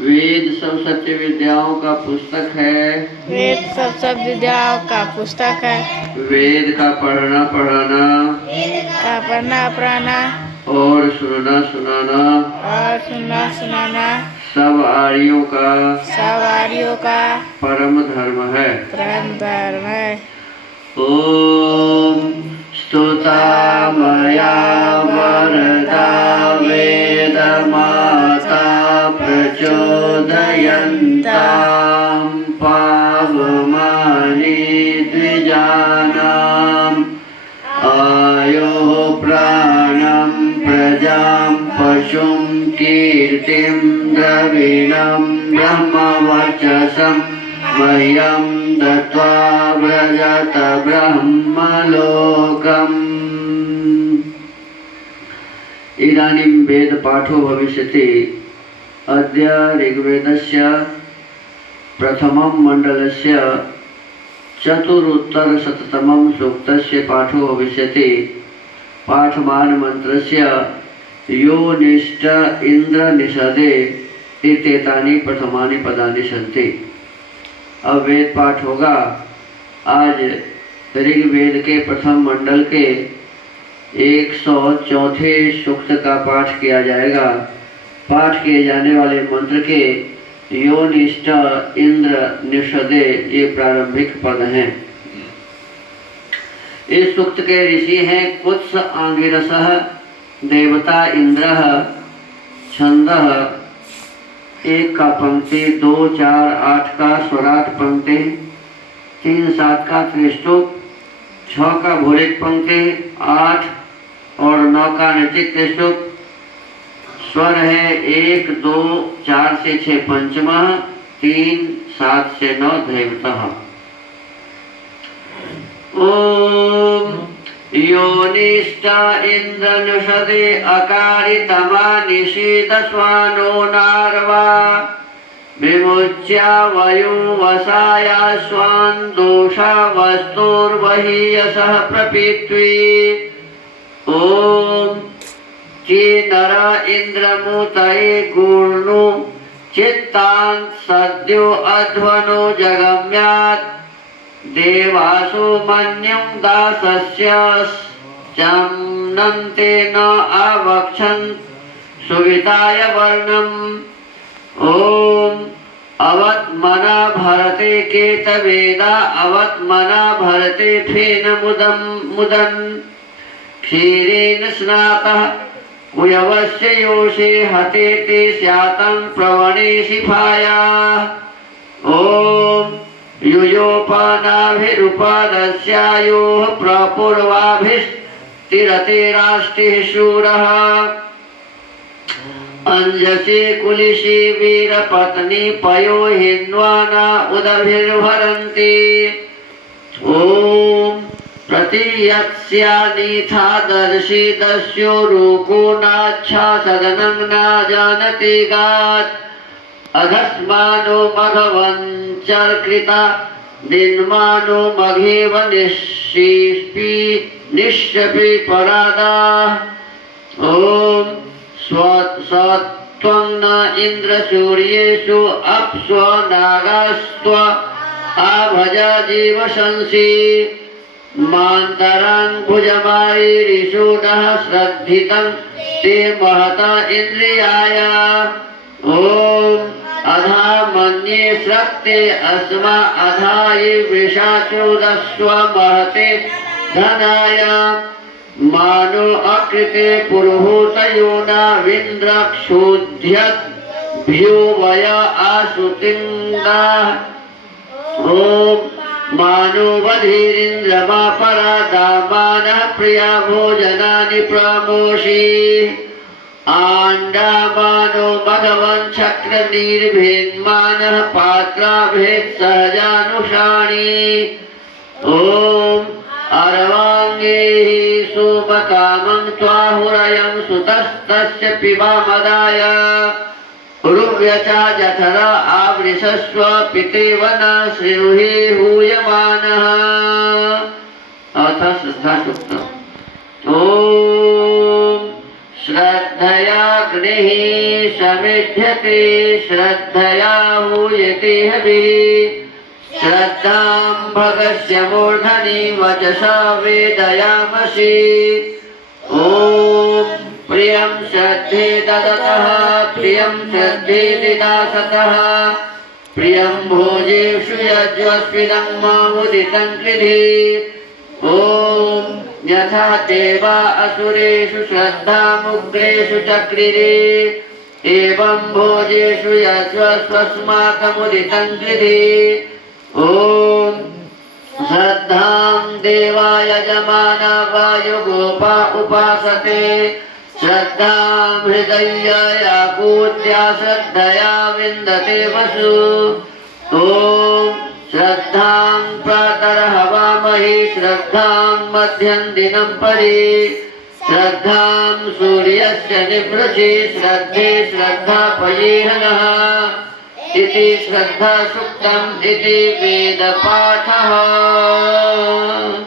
वेद सब सत्य विद्याओं का पुस्तक है। वेद सब विद्याओं का पुस्तक है। वेद का पढ़ना पढ़ाना का पढ़ना पढ़ाना और सुनना सुनाना सब आर्यों का परम धर्म है। ओम स्तुता मया वरदा वेद माता प्रचोदयन्तां पावमानि द्विजानाम् आयो प्राणं प्रजां पशुं कीर्तिं द्रविणं ब्रह्मवर्चसं मह्यं दत्त्वा व्रजत ब्रह्मलोकम्। इदानीं वेदपाठो भविष्यति। अद्य ऋग्वेदस्य प्रथमं मण्डलस्य चतुरुत्तरशततमं सूक्तस्य पाठो भविष्यति। पाठमान मन्त्रस्य यो निष्ठ इन्द्र निषदे इत्येतानि प्रथमानि पदानि सन्ति। अब वेद पाठ होगा। आज ऋग्वेद के प्रथम मंडल के 104 सूक्त का पाठ किया जाएगा। पाठ किए जाने वाले मंत्र के योनिष्ठ इंद्र निषदे ये प्रारंभिक पद हैं। इस सूक्त के ऋषि हैं कुत्स आंगिरसः, देवता इंद्र, छंदः 1 का पंक्ति, 2, 4, 8 का स्वराट पंक्ति, 3, 7 का त्रिष्टुप, 6 का भूरिक पंक्ति, 8 और 9 का नचित त्रिष्टुप। स्वर है 1, 2, 4 से 6 पंचमा, 3, 7 से 9 दैवतः। ओम योनिष्ठ इंद्र निषदे अकारितमा निषीदस्वानो नार्वा विमुच्य वयो वसायास्वान् दोषा वस्तुर्वहीयसः प्रपीत्वी। ओम कि नर इंद्रमुतये गूर्णु चित्तान् सद्यो अध्वनो जगम्यात् देवासु मन्युं दासस्य चम्नन्ते न अवक्षन् सुविताय वर्णम्। ओम अवत्मना भरते केतवेदा अवत्मना भरते फेन मुदन् क्षीरेण स्नातः कुयवस्य योषे हतेते स्यातं प्रवणे शिफाया। ओम युयोपानाभिरुपादस्यायोः प्रपूर्वाभिस्तिरते राष्टिः शूरः अंजसि कुलिशी वीरपत्नी पयो हिन्वाना उदभिर्भरन्ति। ओम प्रतीयत्स्यानीथा दर्शि दस्यो रूको नाच्छा सदनं न जानति गात् अधस्मानो मघवञ्चर्कृता दिन्मानो मघेव निश्यपि परादा। ओम स्वत्वं न इन्द्र सूर्येषु अप्स्व नागास्त्व आभजा जीवशंसि मान्तरान् भुजमायिरिषु नः श्रद्धितं ते महता इन्द्रियाय। ओम अधा मन्ये श्रक्ते अस्मा अधाये वृषाचोदस्व महते धनाय मानो अकृते पुरुहूतयो न विन्द्रक्षुध्यद्भ्यो वय आसुतिङ्गाः। ओम मानो बधिरिन्द्रमा परादामानः प्रिया भोजनानि प्रमोषि आण्डामानो मघवन् चक्रनिर्भेन्मानः पात्राभेत् सहजानुषाणि। ओम अर्वाङ्गे सोमकामं त्वाहुरयं सुतस्तस्य पिबा मदाय रुव्यचा जठरा आवृषस्व पितेव न श्रीरुहि हूयमानः। अथ श्रद्धा सूक्त। ओम श्रद्धया अग्निः समिध्यते श्रद्धया हूयते हविः श्रद्धां भगस्य मूर्धनि वचसा वेदयामसि ॐ प्रियं श्रद्धे ददतः प्रियं श्रद्धे दिदासतः प्रियं भोजेषु यज्वस्विदं मामुदितं कृधि ॐ यथा देवा असुरेषु श्रद्धामुग्रेषु चक्रिरे एवं भोजेषु यज्वस्वस्माकमुदितं कृधि ॐ श्रद्धां देवा यजमाना वायुगोपा उपासते श्रद्धां हृदयया पूज्या श्रद्धया विन्दते वसु ॐ श्रद्धां प्रातर्हवामहि श्रद्धां मध्यं दिनं परि श्रद्धां सूर्यस्य निवृचि श्रद्धे श्रद्धापयेहनः इति श्रद्धा सुक्तम् इति वेदपाठः।